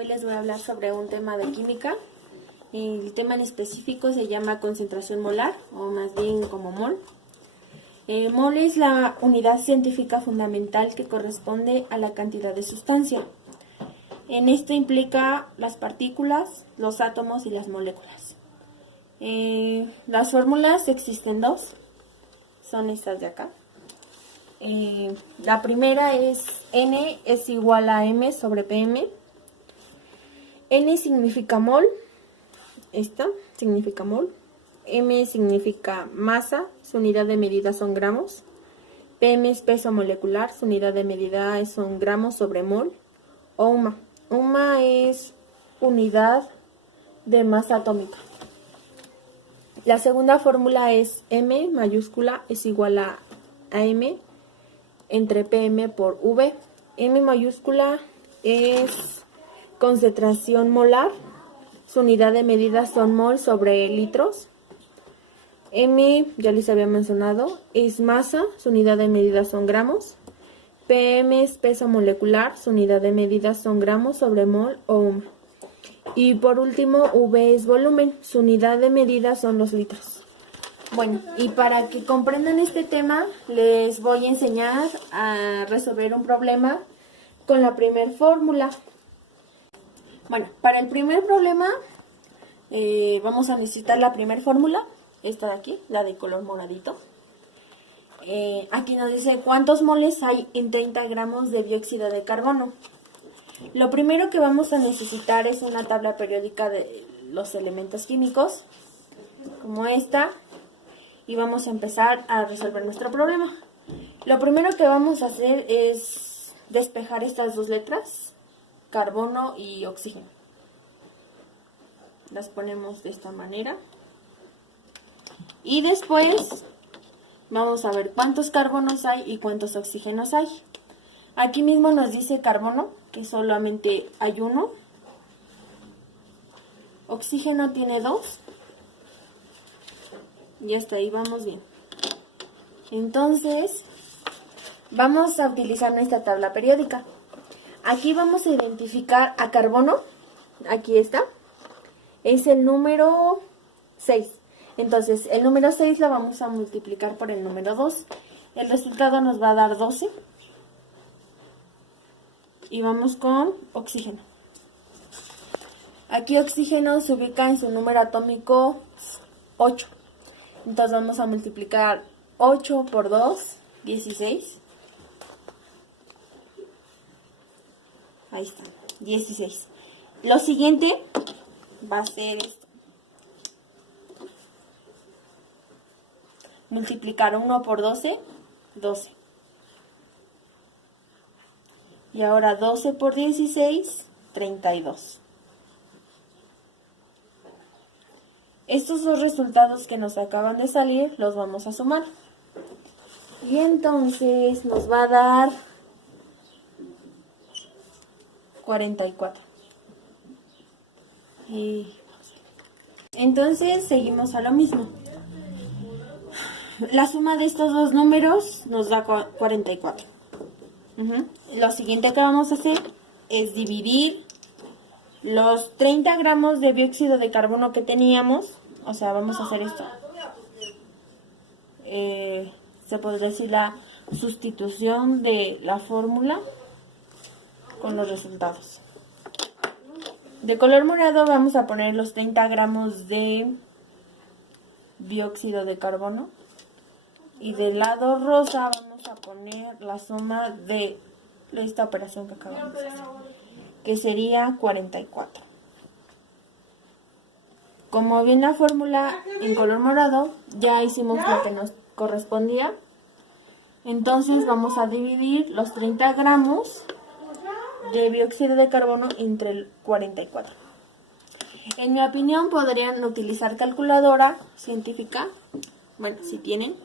Hoy les voy a hablar sobre un tema de química. El tema en específico se llama concentración molar, o más bien como mol. Mol es la unidad científica fundamental que corresponde a la cantidad de sustancia. En esto implica las partículas, los átomos y las moléculas. Las fórmulas existen dos, son estas de acá. La primera es N es igual a M sobre PM. N significa mol, esta significa mol. M significa masa, su unidad de medida son gramos. PM es peso molecular, su unidad de medida son gramos sobre mol. Ouma. Ouma es unidad de masa atómica. La segunda fórmula es M mayúscula es igual a M entre PM por V. M mayúscula es concentración molar, su unidad de medida son mol sobre litros. M, ya les había mencionado, es masa, su unidad de medida son gramos. PM es peso molecular, su unidad de medida son gramos sobre mol o ohm. Y por último, V es volumen, su unidad de medida son los litros. Bueno, y para que comprendan este tema, les voy a enseñar a resolver un problema con la primera fórmula. Bueno, para el primer problema vamos a necesitar la primera fórmula, esta de aquí, la de color moradito. Aquí nos dice cuántos moles hay en 30 gramos de dióxido de carbono. Lo primero que vamos a necesitar es una tabla periódica de los elementos químicos, como esta, y vamos a empezar a resolver nuestro problema. Lo primero que vamos a hacer es despejar estas dos letras, carbono y oxígeno. Las ponemos de esta manera. Y después vamos a ver cuántos carbonos hay y cuántos oxígenos hay. Aquí mismo nos dice carbono, que solamente hay uno. Oxígeno tiene dos. Y hasta ahí vamos bien. Entonces, vamos a utilizar nuestra tabla periódica. Aquí vamos a identificar a carbono. Aquí está. Es el número 6. Entonces, el número 6 lo vamos a multiplicar por el número 2. El resultado nos va a dar 12. Y vamos con oxígeno. Aquí oxígeno se ubica en su número atómico 8. Entonces vamos a multiplicar 8 por 2, 16. Ahí está, 16. Lo siguiente va a ser esto. Multiplicar 1 por 12, 12. Y ahora 12 por 16, 32. Estos dos resultados que nos acaban de salir los vamos a sumar. Y entonces nos va a dar 44. Y entonces seguimos a lo mismo. La suma de estos dos números nos da 44. Lo siguiente que vamos a hacer es dividir los 30 gramos de dióxido de carbono que teníamos. O sea, vamos a hacer esto. Se podría decir la sustitución de la fórmula con los resultados. De color morado vamos a poner los 30 gramos de dióxido de carbono. Y del lado rosa vamos a poner la suma de esta operación que acabamos de hacer, que sería 44. Como viene la fórmula en color morado, ya hicimos lo que nos correspondía. Entonces vamos a dividir los 30 gramos de dióxido de carbono entre el 44. En mi opinión podrían utilizar calculadora científica, bueno, si tienen,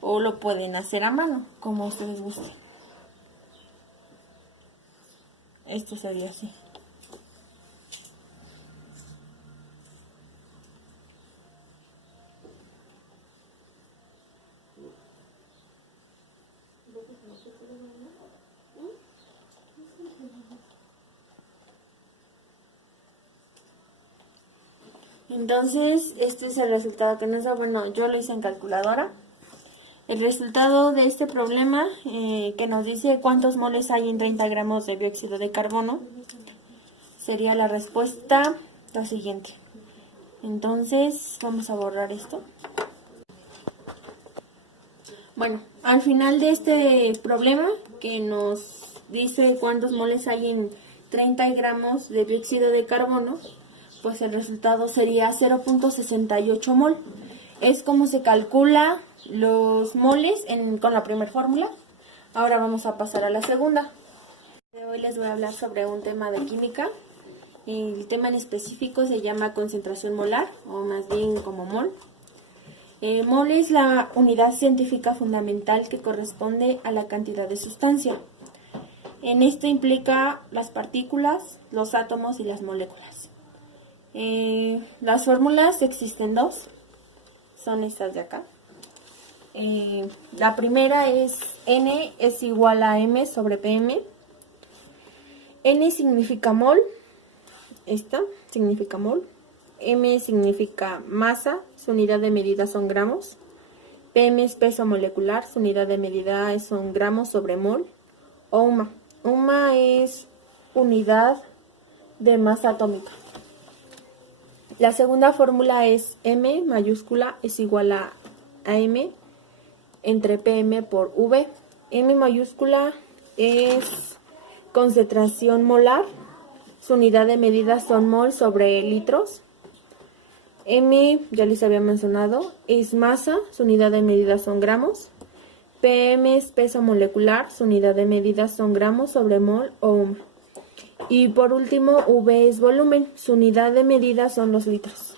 o lo pueden hacer a mano, como ustedes gusten. Esto sería así. Entonces, este es el resultado que nos da. Bueno, yo lo hice en calculadora. El resultado de este problema, que nos dice cuántos moles hay en 30 gramos de dióxido de carbono, sería la respuesta la siguiente. Entonces, vamos a borrar esto. Bueno, al final de este problema, que nos dice cuántos moles hay en 30 gramos de dióxido de carbono, pues el resultado sería 0.68 mol. Es como se calcula los moles con la primera fórmula. Ahora vamos a pasar a la segunda. Hoy les voy a hablar sobre un tema de química. El tema en específico se llama concentración molar, o más bien como mol. Mol es la unidad científica fundamental que corresponde a la cantidad de sustancia. En esto implica las partículas, los átomos y las moléculas. Las fórmulas existen dos, son estas de acá. La primera es N es igual a M sobre PM. N significa mol, esta significa mol. M significa masa, su unidad de medida son gramos. PM es peso molecular, su unidad de medida son gramos sobre mol. Ouma. Ouma es unidad de masa atómica. La segunda fórmula es M mayúscula es igual a M entre PM por V. M mayúscula es concentración molar, su unidad de medida son mol sobre litros. M, ya les había mencionado, es masa, su unidad de medida son gramos. PM es peso molecular, su unidad de medida son gramos sobre mol o ohm. Y por último, V es volumen, su unidad de medida son los litros.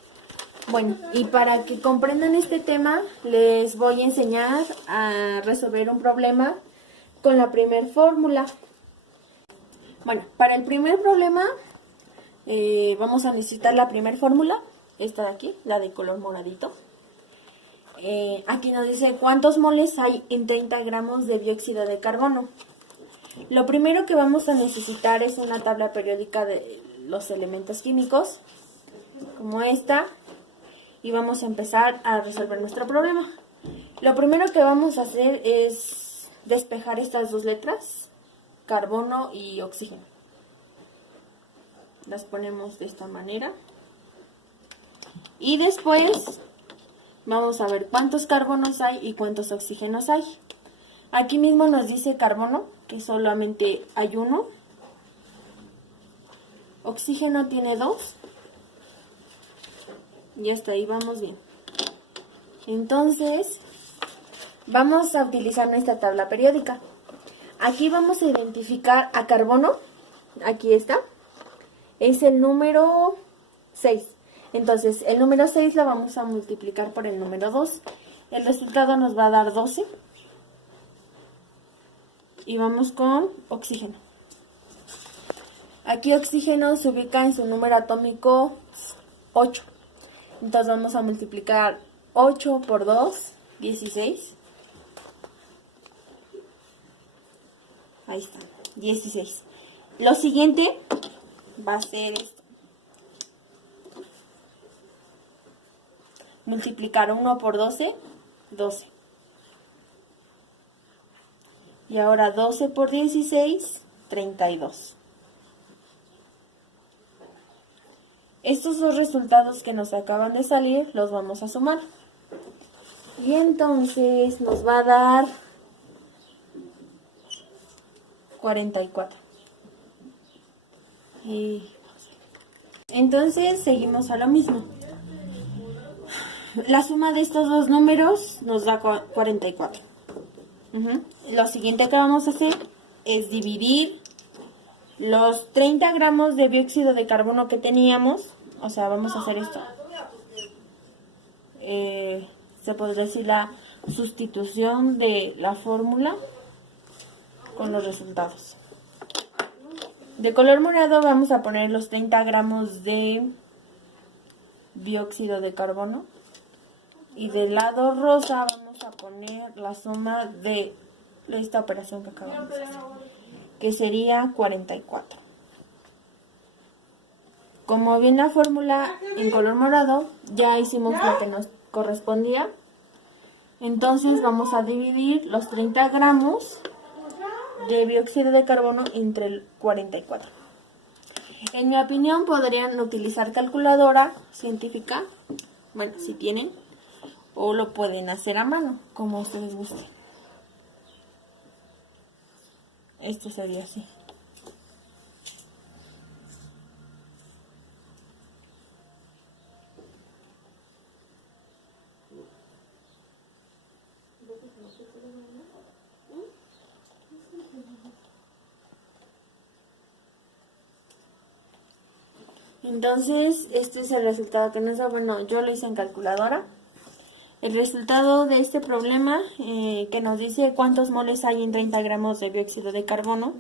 Bueno, y para que comprendan este tema, les voy a enseñar a resolver un problema con la primera fórmula. Bueno, para el primer problema, vamos a necesitar la primera fórmula, esta de aquí, la de color moradito. Aquí nos dice cuántos moles hay en 30 gramos de dióxido de carbono. Lo primero que vamos a necesitar es una tabla periódica de los elementos químicos, como esta, y vamos a empezar a resolver nuestro problema. Lo primero que vamos a hacer es despejar estas dos letras, carbono y oxígeno. Las ponemos de esta manera. Y después vamos a ver cuántos carbonos hay y cuántos oxígenos hay. Aquí mismo nos dice carbono, que solamente hay uno. Oxígeno tiene dos. Y hasta ahí vamos bien. Entonces, vamos a utilizar nuestra tabla periódica. Aquí vamos a identificar a carbono. Aquí está. Es el número 6. Entonces, el número 6 lo vamos a multiplicar por el número 2. El resultado nos va a dar 12. Y vamos con oxígeno. Aquí oxígeno se ubica en su número atómico 8. Entonces vamos a multiplicar 8 por 2, 16. Ahí está, 16. Lo siguiente va a ser esto. Multiplicar 1 por 12, 12. Y ahora 12 por 16, 32. Estos dos resultados que nos acaban de salir los vamos a sumar. Y entonces nos va a dar 44. Y entonces seguimos a lo mismo. La suma de estos dos números nos da 44. Lo siguiente que vamos a hacer es dividir los 30 gramos de dióxido de carbono que teníamos. O sea, vamos a hacer esto. Se podría decir la sustitución de la fórmula con los resultados. De color morado vamos a poner los 30 gramos de dióxido de carbono. Y del lado rosa vamos a poner la suma de esta operación que acabamos de hacer, que sería 44. Como viene la fórmula en color morado, ya hicimos lo que nos correspondía. Entonces vamos a dividir los 30 gramos de dióxido de carbono entre el 44. En mi opinión podrían utilizar calculadora científica, bueno, si tienen, o lo pueden hacer a mano, como ustedes gusten. Esto sería así. Entonces, este es el resultado que nos da. Bueno, yo lo hice en calculadora. El resultado de este problema, que nos dice cuántos moles hay en 30 gramos de dióxido de carbono,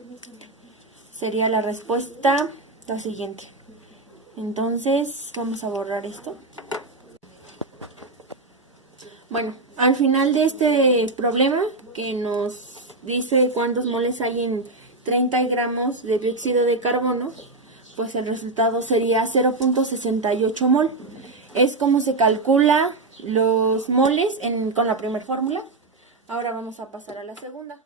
sería la respuesta la siguiente. Entonces, vamos a borrar esto. Bueno, al final de este problema, que nos dice cuántos moles hay en 30 gramos de dióxido de carbono, pues el resultado sería 0.68 mol. Es como se calcula los moles con la primera fórmula. Ahora vamos a pasar a la segunda.